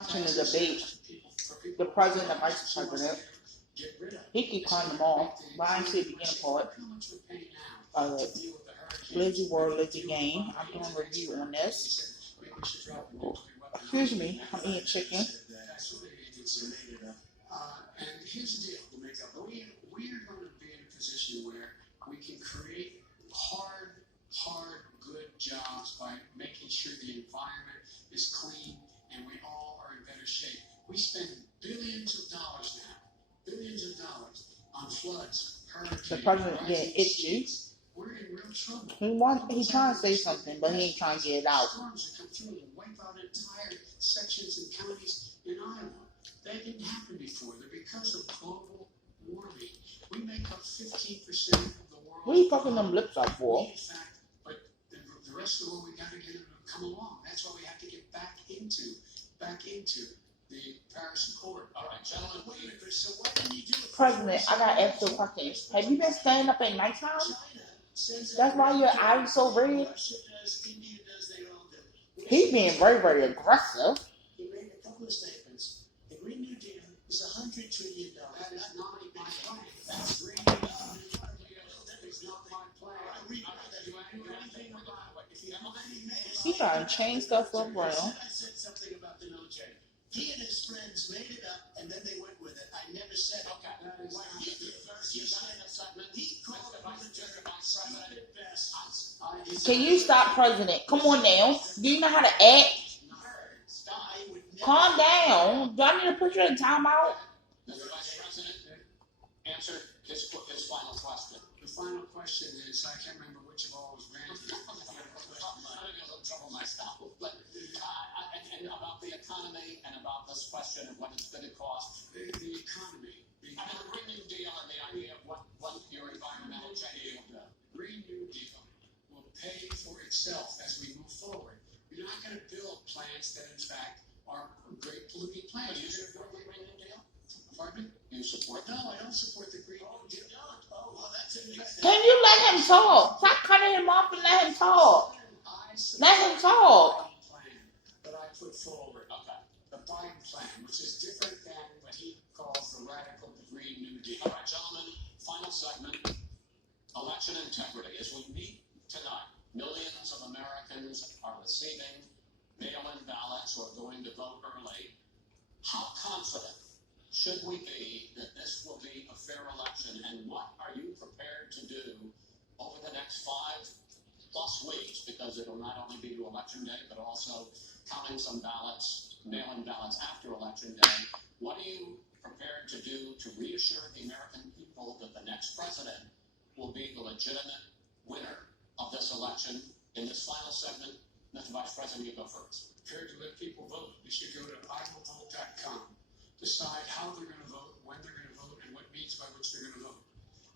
watching the debate, the president and vice president. He keep calling them off, but I ain't see the beginning part. Lizzie World, Lizzie Game. I'm doing a review on this. Excuse me, I'm eating chicken. And here's the deal. We are going to be in a position where we can create hard, good jobs by making sure the environment is clean and we all are in better shape. We spend billions of dollars now, on floods, hurricanes. The president getting itchy. We're in real trouble. He's trying to say something, but he ain't trying to get it out. Storms that come through and wipe out entire sections and counties in Iowa. That didn't happen before. They're because of global warming. We make up 15% of the world. What are you fucking them lips up for? In fact, but the rest of the world, we got to get them to come along. That's why we have to get back into the Paris Accord. All right, gentlemen, wait a minute. So what did you do? President, I got to ask you a question. Have you been standing up at nighttime? That's why your eyes so red. He's being very, very aggressive. He made a couple of statements. The Green New Deal is $100 trillion. That is not my plan. That's Green New Deal. That is not my plan. He's trying to change stuff up around. I said something about the military. He and his friends made it up, and then they went with it. I never said it. Okay. That is he called the military best. Can you stop, President? Come on now. Do you know how to act? Calm down. Do I need to put you in timeout? Mr. Vice President, answer his final question. The final question is, I can't remember which of all was granted. I'm having a little trouble myself, but and about the economy and about this question of what it's going to cost. The economy. I mean, the Green New Deal and the idea of what your environmental change will do. Green New Deal will pay for itself as we move forward. You're not going to build plants that, in fact, are great polluting plants. You support the Green New Deal? Pardon me? You support? No, I don't support the Green New Deal. Oh, well, that's interesting. Can you let him talk? Stop cutting him off and let him talk. Let him talk. That I put forward. Okay. The Biden plan, which is different than what he calls the radical Green New Deal. All right, gentlemen, final segment. Election integrity. As we meet tonight, millions of Americans are receiving mail-in ballots or going to vote early. How confident should we be that this will be a fair election, and what are you prepared to do over the next 5+ weeks? Because it will not only be to Election Day, but also counting some ballots, mail-in ballots after Election Day. What are you prepared to do to reassure the American people that the next president will be the legitimate winner of this election? In this final segment, Mr. Vice President, you go first. Prepared to let people vote. You should go to iwillvote.com. Decide how they're going to vote, when they're going to vote, and what means by which they're going to vote.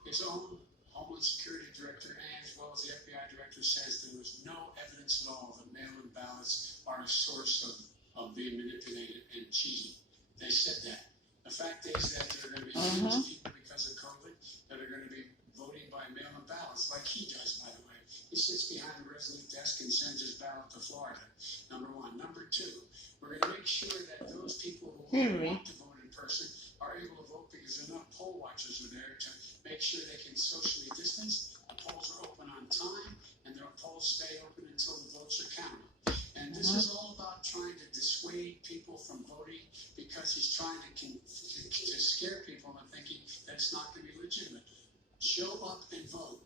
His own Homeland Security Director, and as well as the FBI Director, says there was no evidence at all that mail-in ballots are a source of being manipulated and cheating. They said that. The fact is that there are going to be millions of people because of COVID that are going to be voting by mail-in ballots, like he does, by the way. He sits behind the Resolute desk and sends his ballot to Florida, number one. Number two, we're going to make sure that those people who want to vote in person are able to vote because enough poll watchers are there to make sure they can socially distance. The polls are open on time, and their polls stay open until the votes are counted. And this is all about trying to dissuade people from voting because he's trying to scare people into thinking that it's not going to be legitimate. Show up and vote.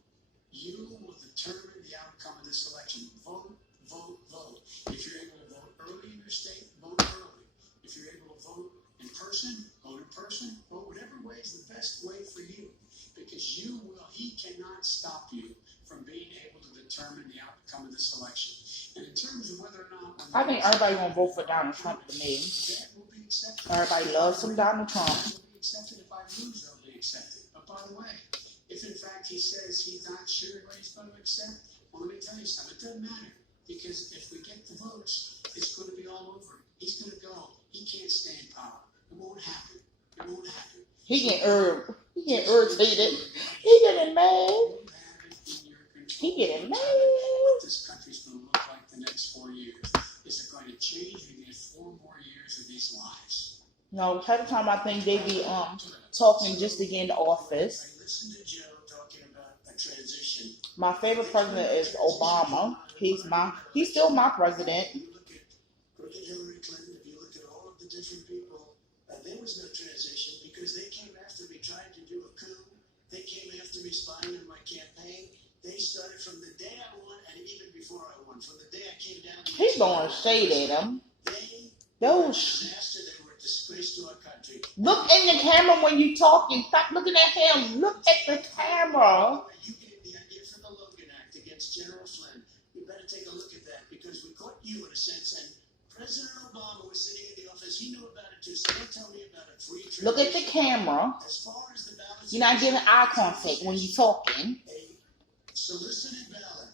You will determine the outcome of this election. Vote, vote, vote. If you're able to vote early in your state, vote early. If you're able to vote in person, vote in person. Vote whatever way is the best way for you. Because he cannot stop you from being able to determine the outcome of this election. And in terms of whether or not... I think everybody won't vote for Donald Trump to me. Everybody loves some Donald Trump. It will be accepted. If I lose, they'll be accepted. But by the way, if in fact he says he's not sure what he's going to accept, well, let me tell you something. It doesn't matter. Because if we get the votes, it's going to be all over. He's going to go. He can't stay in power. It won't happen. It won't happen. He get irritated. He getting mad. He getting mad. What this country's going to look like the next 4 years. Is it going to change? We need 4 more years of these flies. No, half the time I think they be talking just to get in the office. I listened to Joe talking about a transition. My favorite president is Obama. He's still my president. You look at Hillary Clinton, if you look at all of the different people, there was no transition because they came after me trying to do a coup. They came after me spying on my campaign. They started from the day I won and even before I won. From the day I came down. He's throwing shade at him. They were a disaster. They were a disgrace to our country. Look in the camera when you talking. Stop looking at him. Look at the camera. You gave the idea for the Logan Act against General Flynn. You better take a look at that because we caught you in a sense. And President Obama was sitting in the office. He knew about it too. So don't tell me about a free trade. Look at the camera. As far as the balance, you're not giving eye contact when you're talking. A solicited ballot.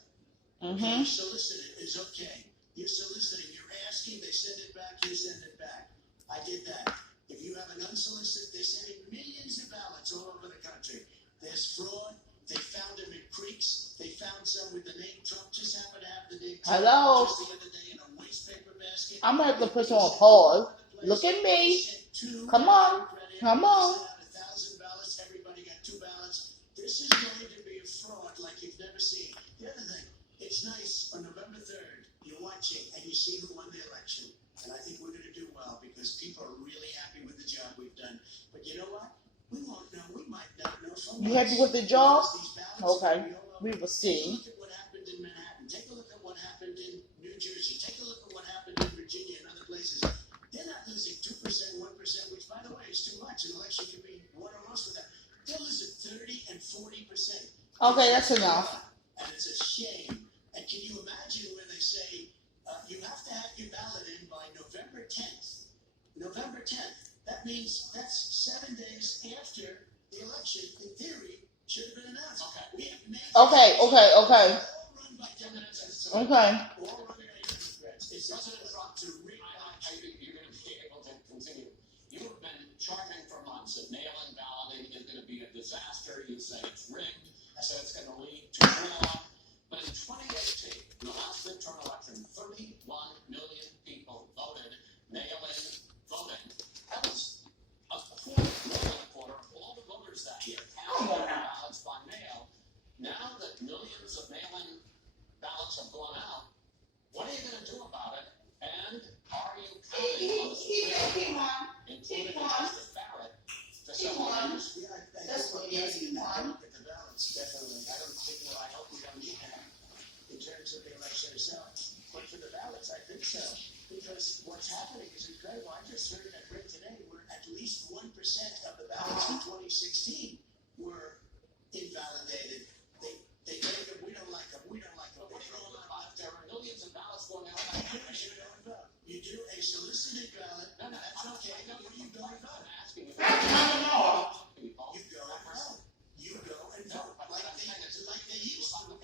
Mm-hmm. Solicited is okay. You're soliciting. You're asking. They send it back. You send it back. I did that. If you have an unsolicited, they're sending millions of ballots all over the country. There's fraud. They found them in creeks. They found some with the name Trump. Just happened to have the name Trump. Hello. Just the other day in a waste paper basket. I'm gonna have to put you on pause. Look at me. Come on. Come on. 1,000 ballots. Everybody got 2 ballots. This is going to be a fraud like you've never seen. The other thing, it's nice on November 3rd. You're watching and you see who won the election. And I think we're going to do well because people are really happy with the job we've done. But you know what? We won't know. We might not know. You happy with the job? Okay. We will see. Take a look at what happened in Manhattan. Take a look at what happened in New Jersey. Take a look at what happened in Virginia and other places. They're not losing 2%, 1%, which, by the way, is too much. An election can be won or lost with that. They're losing 30 and 40%. Okay, that's enough. And it's a shame. And can you imagine where they say you have to have your ballot in by November 10th? November 10th. That means that's 7 days after the election, in theory, should have been announced. Okay. Okay. All run by Democrats. Okay. All run by Democrats. It's President Trump to I think you're going to be able to continue. You have been charging for months that mail-in balloting is going to be a disaster. You say it's rigged. I said it's going to lead to fraud. But in 2018, in the last midterm election, 31 million people voted mail-in voting. That was a quarter of all the voters that year cast their ballots by mail. Now that millions of mail-in ballots have gone out, what are you going to do about it? And are you counting on the Supreme Court, including Justice Barrett, to say, that's what you want. Look at the ballots, definitely. I don't think, I hope we don't need that in terms of the election itself. But for the ballots, I think so. Because what's happening is incredible. I just heard that read today where at least 1% of the ballots in 2016 were invalidated. They make them, we don't like them, we don't like them. But there are millions of ballots going out. You don't vote. You do a solicited ballot. No, that's okay. What are you going to vote? I'm asking you. You go and vote. You go and vote. Like they used to.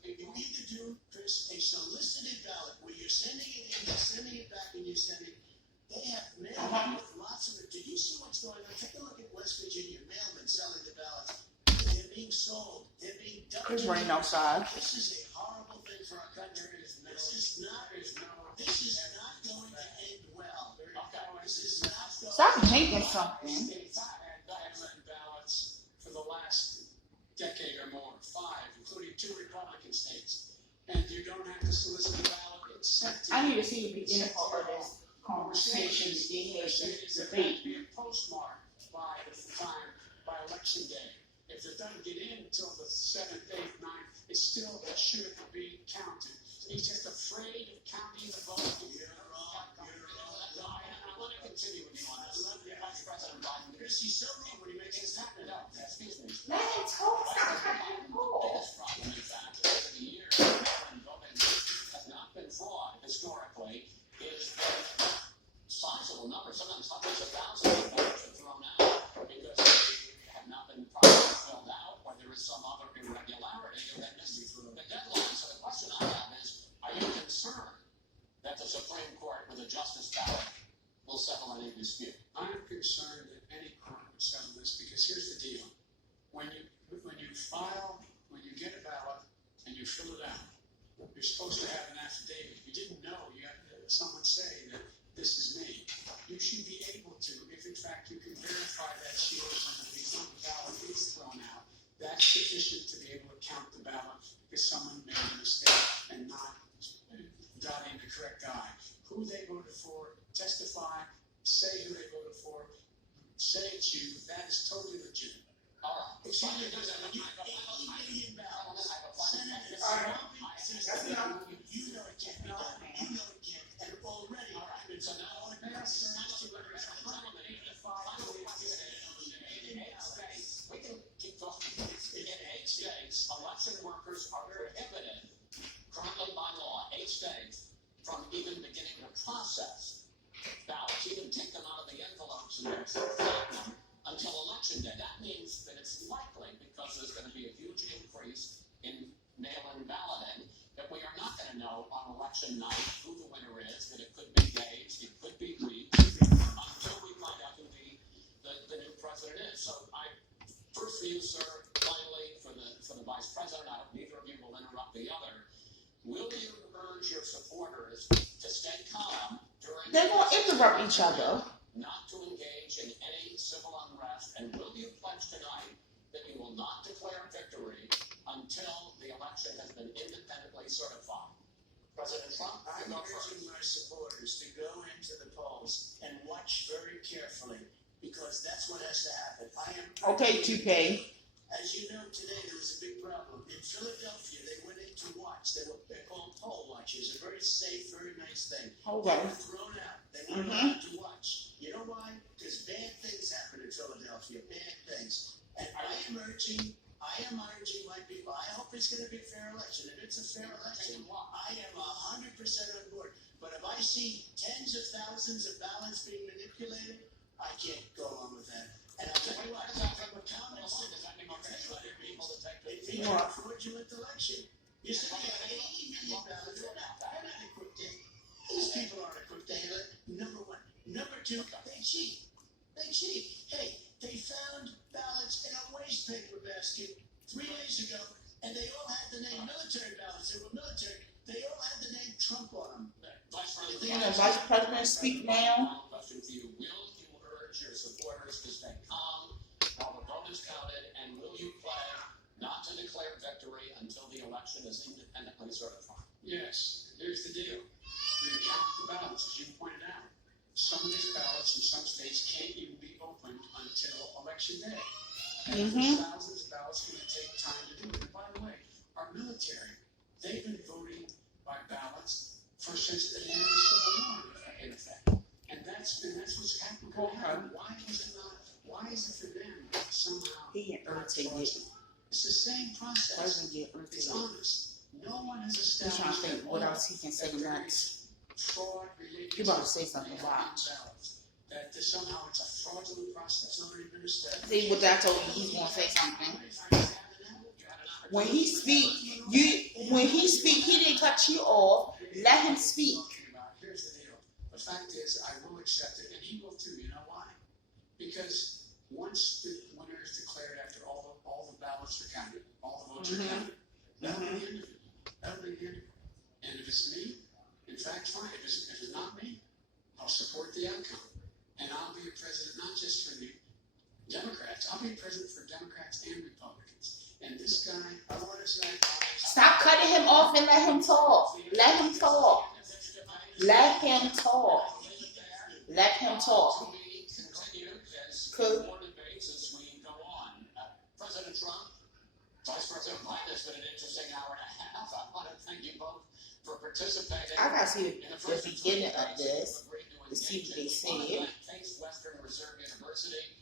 You either do, Chris, a solicited ballot where you're sending it in, you're sending it back, and you're sending. They have mailmen with lots of it. Did you see what's going on? Take a look at West Virginia mailmen selling the ballots. They're being sold. They're being dumped. It's raining outside. This is a horrible thing for our country. This is not going to end well. This is not going. Stop hating something. States had mail-in ballots for the last decade or more, 5, including 2 Republican states. And you don't have to solicit a ballot. It's sent to you. I need to see the beginning part of this conversation. They had this debate. Be postmarked by the time by election day. If it doesn't get in until the 7th, 8th, 9th, it still should be counted. He's just afraid of counting the vote. You're wrong. I want to continue with you on this. Vice President Biden, because he's so wrong when he makes this happen. No, excuse me. Let him talk. Stop trying to The biggest problem, in fact, over the years, when voting has not been fraud historically, is that sizable numbers, sometimes hundreds of thousands of votes are thrown out because they have not been properly filled out, or there is some other irregularity, or they missed the deadline. So the question I have is, are you concerned that the Supreme Court, with a justice ballot, will settle any dispute? I'm concerned that any court would settle this because here's the deal. When you get a ballot and you fill it out, you're supposed to have an affidavit. If you didn't know, you had someone say that this is me. sufficient to be able to count the ballot because someone made a mistake and not dotting the correct guy. Who they voted for, testify, say who they voted for, say it's you. That is totally legitimate. All right. It's fine because when you 80 million ballots, senators, you know it can't be done. You know it can't. And already, it's an hour and a half. We can keep talking. In 8 states, election workers are prohibited, currently by law, 8 states, from even beginning to process ballots, even take them out of the envelopes and flag them until election day. That means that it's likely, because there's going to be a huge increase in mail-in balloting, that we are not going to know on election night who the winner is, that it could be gauged, it could be reached, until we find out who the new president is. So first for you, sir, finally, for the vice president, I hope neither of you will interrupt the other. Will you urge your supporters to stay calm during They're going to interrupt each other. Not to engage in any civil unrest, and will you pledge tonight that you will not declare victory until the election has been independently certified? President Trump, I'm urging my supporters to go into the polls and watch very carefully, because that's what has to happen. Okay, 2K. As you know, today there was a big problem. In Philadelphia, they went in to watch. They're called poll watchers. A very safe, very nice thing. Hold They on. were thrown out. They weren't allowed to watch. You know why? Because bad things happen in Philadelphia. Bad things. And I am urging my people. I hope it's going to be a fair election. If it's a fair election, I am 100% on board. But if I see tens of thousands of ballots being manipulated, I can't go along with that. And I'll tell you what, from a common sense, it'd be a fraudulent election. You say you have 80 million ballots. They're not a quick day. These people aren't a quick day. Number one. Number two, they cheat. Hey, they found ballots in a waste paper basket 3 days ago, and they all had the name military ballots. They were military. They all had the name Trump on them. Can the vice president speak now? Question for you. Will you urge your supporters to stay calm while the vote is counted, and will you pledge not to declare victory until the election is independently certified? Yes. Here's the deal. When you count the ballots, as you pointed out, some of these ballots in some states can't even be opened until election day. And thousands of ballots are going to take time to do it. And by the way, our military, they've been voting by ballots since the end of the Civil War, in effect. And that's what's happening. Why is it for them somehow? He get irritated. It's the same process. President get irritated. It's honest. No one has He's trying to established think what else he can say next. fraud related. He about to say something. Watch. That somehow it's a fraudulent process. It's already been established. See what I told you, he's going to say something. When he speak, he didn't cut you off. Let him speak. Here's the deal. The fact is, I will accept it, and he will too. You know why? Because once the winner is declared, after all the ballots are counted, all the votes are counted, that'll be the end of it. That'll be the end of it. And if it's me, in fact, fine. If it's not me, I'll support the outcome. And I'll be a president not just for the Democrats. I'll be a president for Democrats and Republicans. And this guy, I want to say, Stop cutting him off and let him talk. Let him talk. Let him talk. Let him talk. Cool. President Trump, Vice President Biden, has been an interesting hour and a half. I want to thank you both for participating. I got to see the beginning of this to see what they said. Thanks, Western Reserve University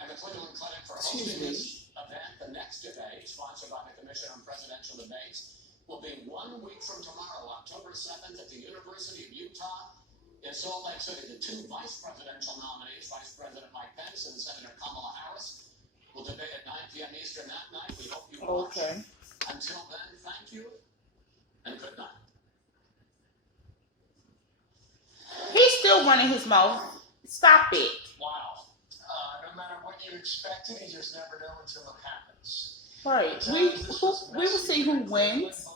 and the Cleveland Clinic for hosting this event. The next debate, sponsored by the Commission on Presidential Debates, will be 1 week from tomorrow, October 7th, at the University of Utah in Salt Lake City. The two vice presidential nominees, Vice President Mike Pence and Senator Kamala Harris, will debate at 9 p.m. Eastern that night. We hope you watch. Okay. Until then, thank you and good night. He's still running his mouth. Stop it. Wow. No matter what you expected, you just never know until it happens. Right. We will see who wins.